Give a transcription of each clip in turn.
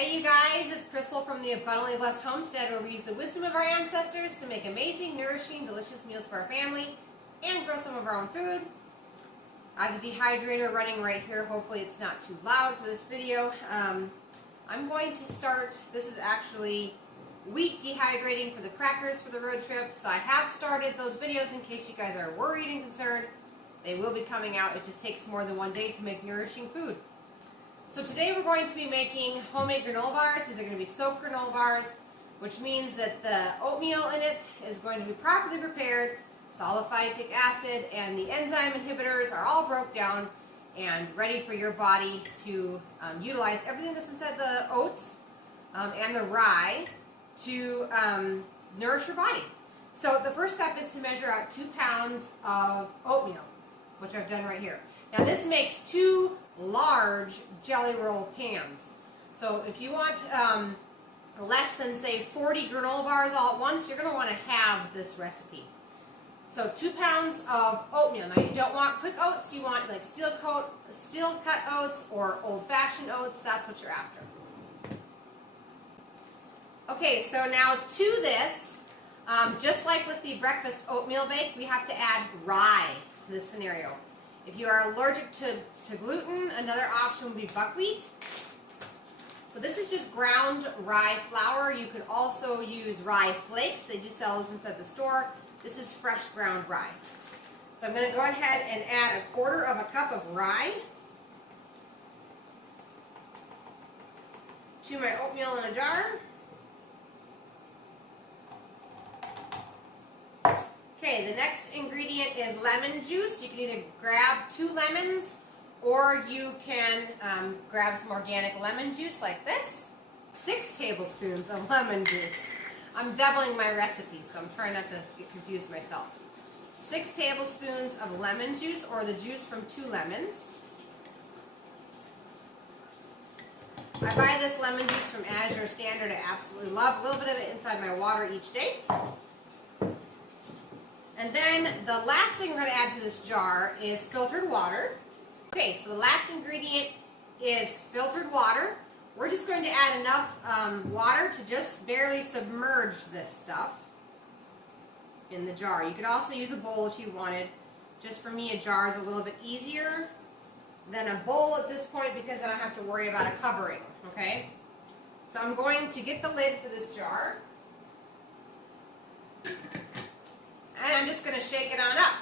Hey you guys, it's Crystal from the Abundantly Blessed Homestead, where we use the wisdom of our ancestors to make amazing, nourishing, delicious meals for our family and grow some of our own food. I have the dehydrator running right here. Hopefully it's not too loud for this video. I'm going to start, this is actually wheat dehydrating for the crackers for the road trip. So I have started those videos in case you guys are worried and concerned. They will be coming out. It just takes more than one day to make nourishing food. So today we're going to be making homemade granola bars. These are going to be soaked granola bars, which means that the oatmeal in it is going to be properly prepared. Solid phytic acid and the enzyme inhibitors are all broke down and ready for your body to utilize everything that's inside the oats and the rye to nourish your body. So the first step is to measure out 2 pounds of oatmeal, which I've done right here. Now this makes 2 large jelly roll pans. So if you want less than say 40 granola bars all at once, you're going to want to have this recipe. So 2 pounds of oatmeal. Now you don't want quick oats, you want like steel cut oats or old-fashioned oats. That's what you're after. Okay, so now to this, just like with the breakfast oatmeal bake, we have to add rye to this scenario. If you are allergic to gluten, another option would be buckwheat. So this is just ground rye flour. You could also use rye flakes. They do sell those inside the store. This is fresh ground rye. So I'm going to go ahead and add 1/4 cup of rye to my oatmeal in a jar. Okay, the next ingredient is lemon juice. You can either grab 2 lemons or you can grab some organic lemon juice like this. 6 tablespoons of lemon juice. I'm doubling my recipe, so I'm trying not to get confused myself. 6 tablespoons of lemon juice, or the juice from 2 lemons. I buy this lemon juice from Azure Standard. I absolutely love a little bit of it inside my water each day. And then the last thing we're going to add to this jar is filtered water. Okay, so the last ingredient is filtered water. We're just going to add enough water to just barely submerge this stuff in the jar. You could also use a bowl if you wanted. Just for me, a jar is a little bit easier than a bowl at this point because I don't have to worry about a covering, okay? So I'm going to get the lid for this jar. And I'm just going to shake it on up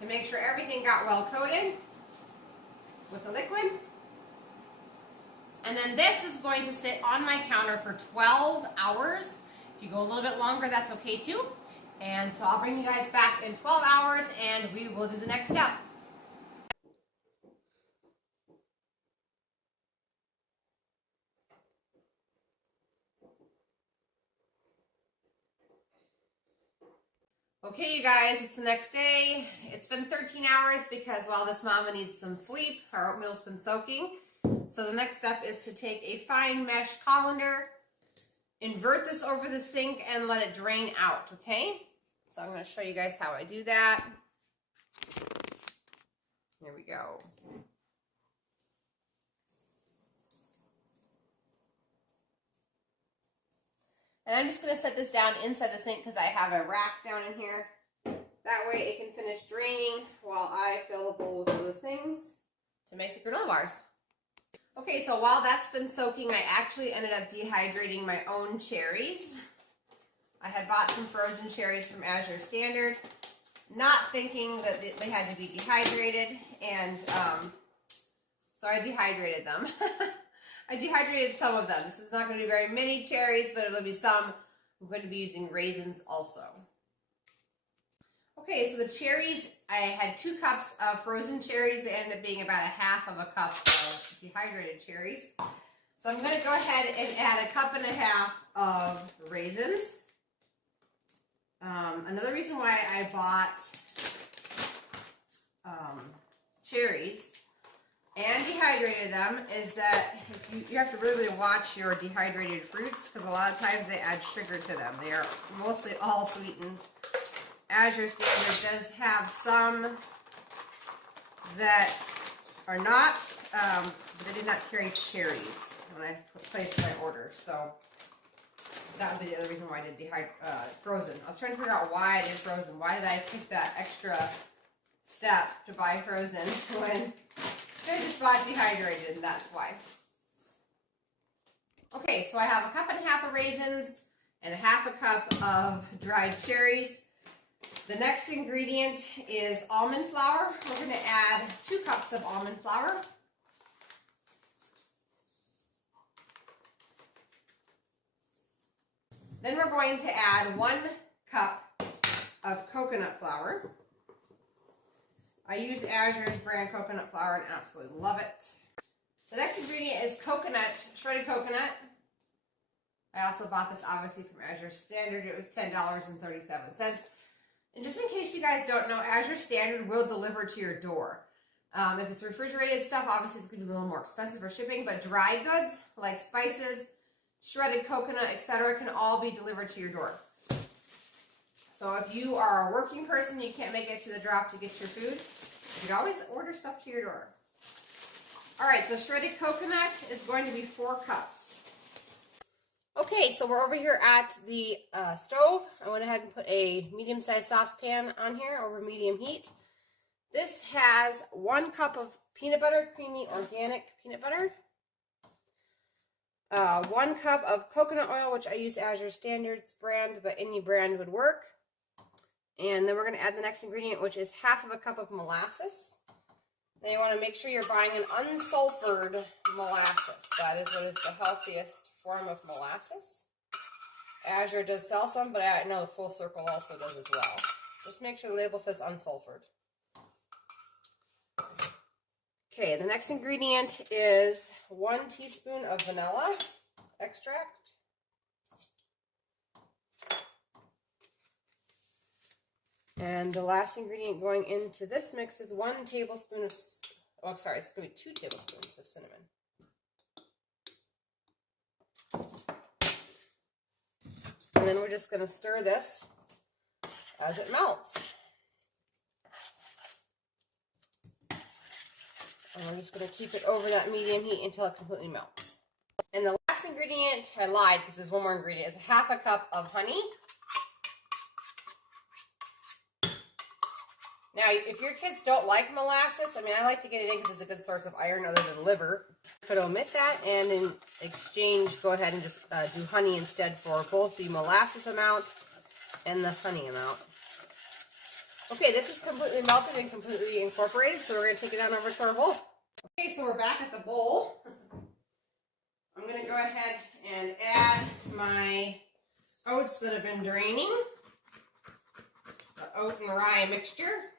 to make sure everything got well coated with the liquid. And then this is going to sit on my counter for 12 hours. If you go a little bit longer, that's okay too. And so I'll bring you guys back in 12 hours and we will do the next step. Okay, you guys, it's the next day. It's been 13 hours because while this mama needs some sleep, our oatmeal's been soaking. So the next step is to take a fine mesh colander, invert this over the sink, and let it drain out, okay? So I'm going to show you guys how I do that. Here we go. And I'm just going to set this down inside the sink because I have a rack down in here. That way it can finish draining while I fill the bowl with other things to make the granola bars. Okay, so while that's been soaking, I actually ended up dehydrating my own cherries. I had bought some frozen cherries from Azure Standard, not thinking that they had to be dehydrated, and so I dehydrated them. I dehydrated some of them. This is not going to be very many cherries, but it will be some. I'm going to be using raisins also. Okay, so the cherries, I had 2 cups of frozen cherries. They ended up being about 1/2 cup of dehydrated cherries. So I'm going to go ahead and add 1.5 cups of raisins. Another reason why I bought cherries and dehydrated them is that if you have to really watch your dehydrated fruits because a lot of times they add sugar to them. They are mostly all sweetened. Azure Standard does have some that are not but they did not carry cherries when I placed my order, so that would be the other reason why I did frozen. I was trying to figure out why I did frozen. Why did I take that extra step to buy frozen when I just bought dehydrated, and that's why. Okay, so I have a cup and a half of raisins and a half a cup of dried cherries. The next ingredient is almond flour. We're going to add 2 cups of almond flour. Then we're going to add 1 cup of coconut flour. I use Azure's brand coconut flour and absolutely love it. The next ingredient is coconut, shredded coconut. I also bought this obviously from Azure Standard. It was $10.37. And just in case you guys don't know, Azure Standard will deliver to your door. If it's refrigerated stuff, obviously it's going to be a little more expensive for shipping, but dry goods like spices, shredded coconut, etc. can all be delivered to your door. So if you are a working person, you can't make it to the drop to get your food, you can always order stuff to your door. Alright, so shredded coconut is going to be 4 cups. Okay, so we're over here at the stove. I went ahead and put a medium-sized saucepan on here over medium heat. This has 1 cup of peanut butter, creamy organic peanut butter. 1 cup of coconut oil, which I use Azure Standards brand, but any brand would work. And then we're going to add the next ingredient, which is half of a cup of molasses. Now you want to make sure you're buying an unsulfured molasses. That is what is the healthiest form of molasses. Azure does sell some, but I know the Full Circle also does as well. Just make sure the label says unsulfured. Okay, the next ingredient is 1 teaspoon of vanilla extract. And the last ingredient going into this mix is 1 tablespoon of, oh sorry, it's going to be 2 tablespoons of cinnamon. And then we're just going to stir this as it melts. And we're just going to keep it over that medium heat until it completely melts. And the last ingredient, I lied because there's one more ingredient, is half a cup of honey. Now, if your kids don't like molasses, I mean, I like to get it in because it's a good source of iron other than liver. Could omit that and in exchange, go ahead and just do honey instead for both the molasses amount and the honey amount. Okay, this is completely melted and completely incorporated, so we're going to take it on over to our bowl. Okay, so we're back at the bowl. I'm going to go ahead and add my oats that have been draining, the oat and rye mixture.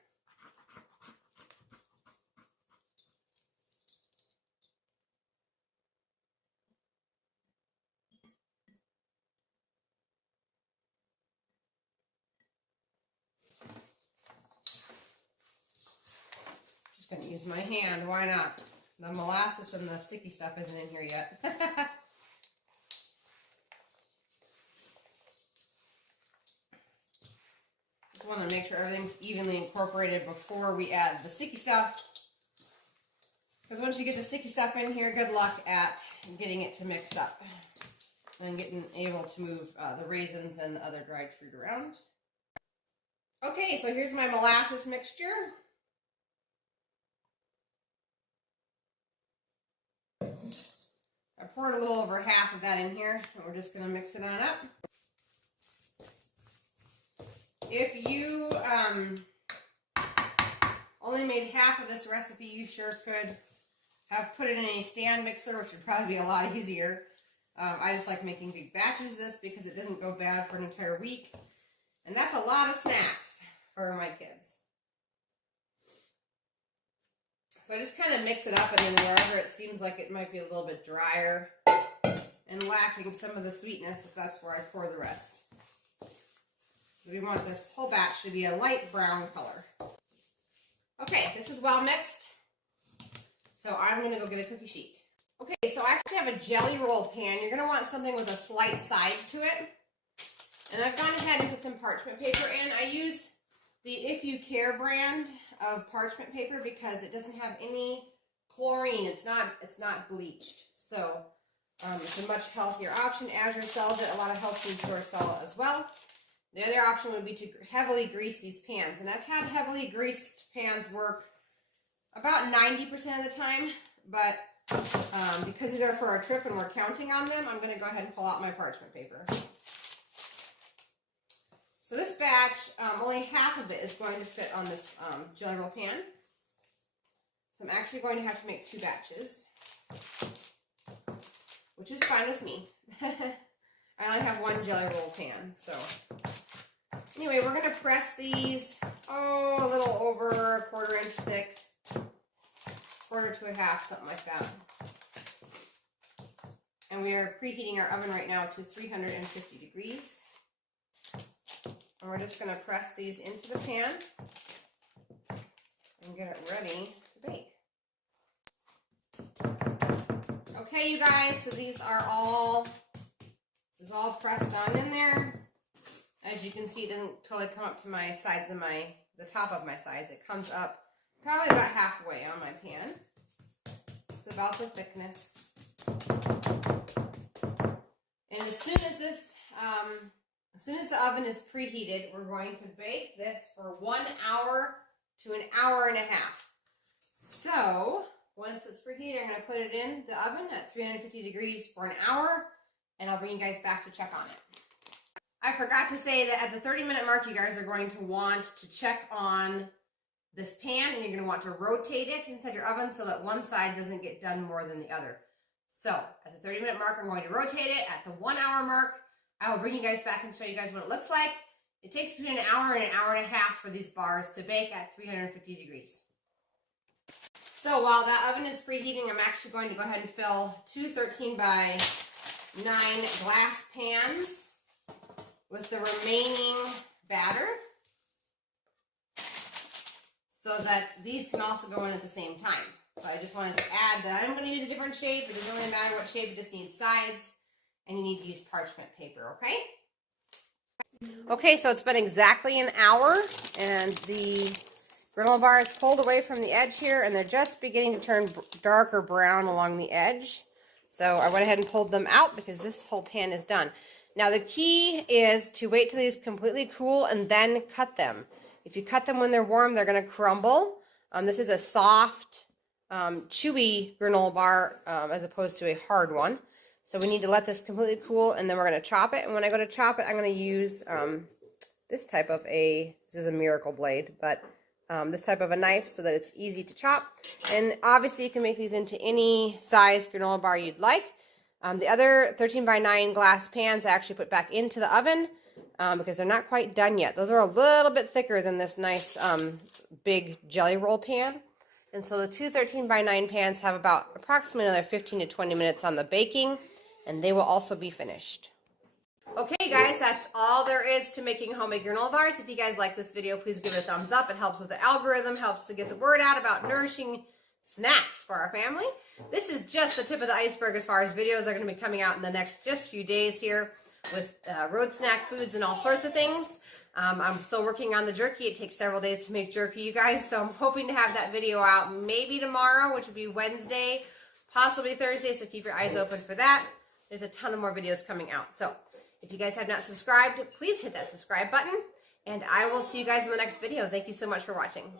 Going to use my hand. Why not? The molasses and the sticky stuff isn't in here yet. Just want to make sure everything's evenly incorporated before we add the sticky stuff. Because once you get the sticky stuff in here, good luck at getting it to mix up and getting able to move the raisins and the other dried fruit around. Okay, so here's my molasses mixture. I poured a little over half of that in here, and we're just going to mix it on up. If you only made half of this recipe, you sure could have put it in a stand mixer, which would probably be a lot easier. I just like making big batches of this because it doesn't go bad for an entire week. And that's a lot of snacks for my kids. So I just kind of mix it up, and then wherever it seems like it might be a little bit drier and lacking some of the sweetness, if that's where I pour the rest. We want this whole batch to be a light brown color. Okay, this is well mixed. So I'm going to go get a cookie sheet. Okay, so I actually have a jelly roll pan. You're going to want something with a slight side to it. And I've gone ahead and put some parchment paper in. I use the If You Care brand of parchment paper because it doesn't have any chlorine. It's not bleached. So it's a much healthier option. Azure sells it. A lot of health food stores sell it as well. The other option would be to heavily grease these pans. And I've had heavily greased pans work about 90% of the time. But because these are for our trip and we're counting on them, I'm going to go ahead and pull out my parchment paper. So this batch, only half of it is going to fit on this jelly roll pan. So I'm actually going to have to make 2 batches, which is fine with me. I only have 1 jelly roll pan. So anyway, we're going to press these, a little over a 1/4 inch thick, 1/4 to a half, something like that. And we are preheating our oven right now to 350 degrees. And we're just going to press these into the pan and get it ready to bake. Okay, you guys, so this is all pressed on in there. As you can see, it doesn't totally come up to my sides of the top of my sides. It comes up probably about halfway on my pan. It's about the thickness. And as soon as the oven is preheated, we're going to bake this for 1 hour to an hour and a half. So once it's preheated, I'm going to put it in the oven at 350 degrees for an hour, and I'll bring you guys back to check on it. I forgot to say that at the 30-minute mark, you guys are going to want to check on this pan, and you're going to want to rotate it inside your oven so that one side doesn't get done more than the other. So at the 30-minute mark, I'm going to rotate it. At the 1 hour mark, I will bring you guys back and show you guys what it looks like. It takes between an hour and a half for these bars to bake at 350 degrees. So while that oven is preheating, I'm actually going to go ahead and fill 2 13 by 9 glass pans with the remaining batter, so that these can also go in at the same time. So I just wanted to add that I'm going to use a different shape. It doesn't really matter what shape, it just needs sides, and you need to use parchment paper, okay? Okay, so it's been exactly an hour, and the granola bar is pulled away from the edge here, and they're just beginning to turn darker brown along the edge. So I went ahead and pulled them out because this whole pan is done. Now the key is to wait till these completely cool and then cut them. If you cut them when they're warm, they're going to crumble. This is a soft, chewy granola bar as opposed to a hard one. So we need to let this completely cool, and then we're going to chop it. And when I go to chop it, I'm going to use this is a Miracle Blade, but this type of a knife so that it's easy to chop. And obviously you can make these into any size granola bar you'd like. The other 13 by 9 glass pans I actually put back into the oven because they're not quite done yet. Those are a little bit thicker than this nice big jelly roll pan. And so the 2 13 by 9 pans have about approximately another 15 to 20 minutes on the baking, and they will also be finished. Okay guys, that's all there is to making homemade granola bars. If you guys like this video, please give it a thumbs up. It helps with the algorithm, helps to get the word out about nourishing snacks for our family. This is just the tip of the iceberg as far as videos are going to be coming out in the next just few days here with road snack foods and all sorts of things. I'm still working on the jerky. It takes several days to make jerky, you guys, so I'm hoping to have that video out maybe tomorrow, which would be Wednesday, possibly Thursday, so keep your eyes open for that. There's a ton of more videos coming out. So if you guys have not subscribed, please hit that subscribe button, and I will see you guys in the next video. Thank you so much for watching.